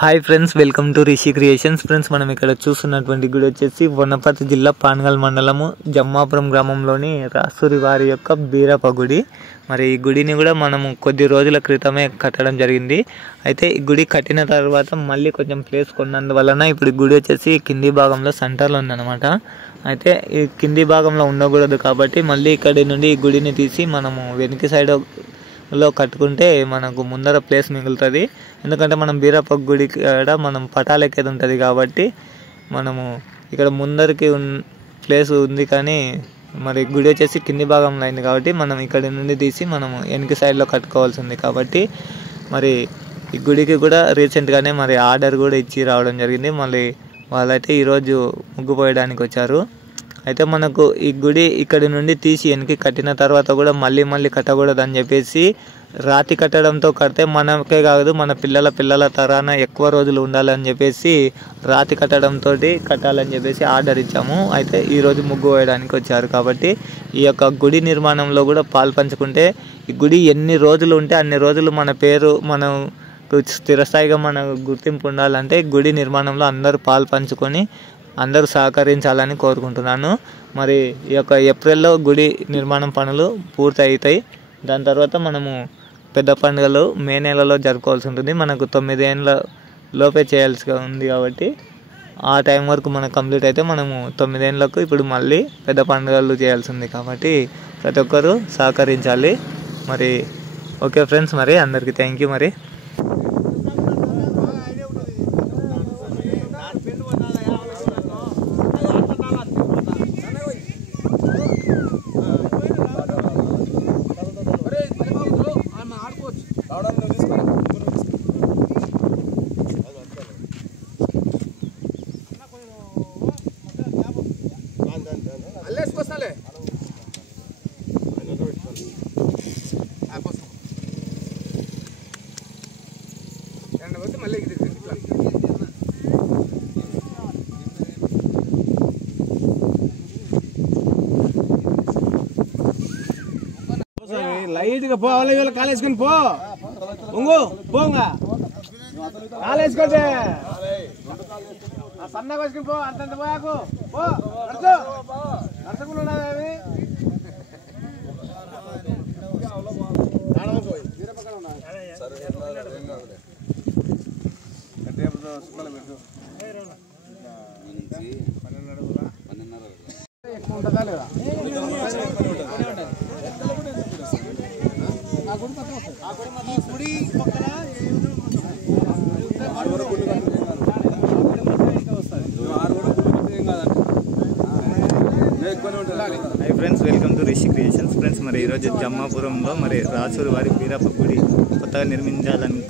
Hi friends, welcome to Rishi creations. Friends, మనం ఇక్కడ చూస్తున్నటువంటి గుడి వచ్చేసి వనపర్తి జిల్లా పానగల్ మండలము జమ్మాపురం గ్రామంలోని రాసూరి వారి యొక్క బీరప్ప గుడి. మరి ఈ గుడిని కూడా మనము కొద్ది రోజుల క్రితమే కట్టడం జరిగింది. అయితే ఈ గుడి కట్టిన తర్వాత మళ్ళీ కొంచెం ప్లేస్ కొన్నందువలన ఇప్పుడు ఈ గుడి వచ్చేసి కింది భాగంలో సెంటర్లో ఉందన్నమాట. అయితే ఈ కింది భాగంలో ఉండకూడదు కాబట్టి మళ్ళీ ఇక్కడి నుండి ఈ గుడిని తీసి మనము వెనక సైడ్ లో కట్టుకుంటే మనకు ముందర ప్లేస్ మిగులుతుంది. ఎందుకంటే మనం బీరప్ప గుడి కాడ మనం పటాలెక్కేది ఉంటుంది కాబట్టి మనము ఇక్కడ ముందరికి ప్లేస్ ఉంది. కానీ మరి గుడి వచ్చేసి కింది భాగంలో అయింది కాబట్టి మనం ఇక్కడి నుండి తీసి మనము వెనక సైడ్లో కట్టుకోవాల్సి ఉంది. కాబట్టి మరి ఈ గుడికి కూడా రీసెంట్గానే మరి ఆర్డర్ కూడా ఇచ్చి రావడం జరిగింది. మళ్ళీ వాళ్ళైతే ఈరోజు ముగ్గు పోయడానికి వచ్చారు. అయితే మనకు ఈ గుడి ఇక్కడి నుండి తీసి వెనక్కి కట్టిన తర్వాత కూడా మళ్ళీ కట్టకూడదు అని చెప్పేసి రాతి కట్టడంతో కడితే మనకే కాదు మన పిల్లల తరాన ఎక్కువ రోజులు ఉండాలని చెప్పేసి రాతి కట్టడంతో కట్టాలని చెప్పేసి ఆర్డర్ ఇచ్చాము. అయితే ఈరోజు ముగ్గు వేయడానికి వచ్చారు. కాబట్టి ఈ యొక్క గుడి నిర్మాణంలో కూడా పాలు పంచుకుంటే ఈ గుడి ఎన్ని రోజులు ఉంటే అన్ని రోజులు మన పేరు మనం స్థిరస్థాయిగా మన గుర్తింపు ఉండాలంటే గుడి నిర్మాణంలో అందరూ పాలు పంచుకొని అందరూ సహకరించాలని కోరుకుంటున్నాను. మరి ఈ యొక్క ఏప్రిల్లో గుడి నిర్మాణం పనులు పూర్తి అవుతాయి. దాని తర్వాత మనము పెద్ద పండుగలు మే నెలలో జరుపుకోవాల్సి ఉంటుంది. మనకు 9 ఏళ్ళ లోపే చేయాల్సి ఉంది కాబట్టి ఆ టైం వరకు మనకు కంప్లీట్ అయితే మనము 9 ఏళ్ళకు ఇప్పుడు మళ్ళీ పెద్ద పండుగలు చేయాల్సి ఉంది. కాబట్టి ప్రతి ఒక్కరూ సహకరించాలి. మరి ఓకే ఫ్రెండ్స్, మరి అందరికీ థ్యాంక్ యూ. మరి లైట్ గా పోవాలి, కాలేసుకుని పో పోంగా కాలేసుకోండి, సన్నగా వేసుకుని పో, అంతంత పోయాకు పో నడుచుకుని ఉన్నది. ఎక్కువ ఉంటుందా లేదా? Hi friends, welcome to Rishi creations. Friends, మరి ఈరోజు జమ్మాపురంలో మరి రాసూరి వారి బీరప్ప గుడి కొత్తగా నిర్మించాలని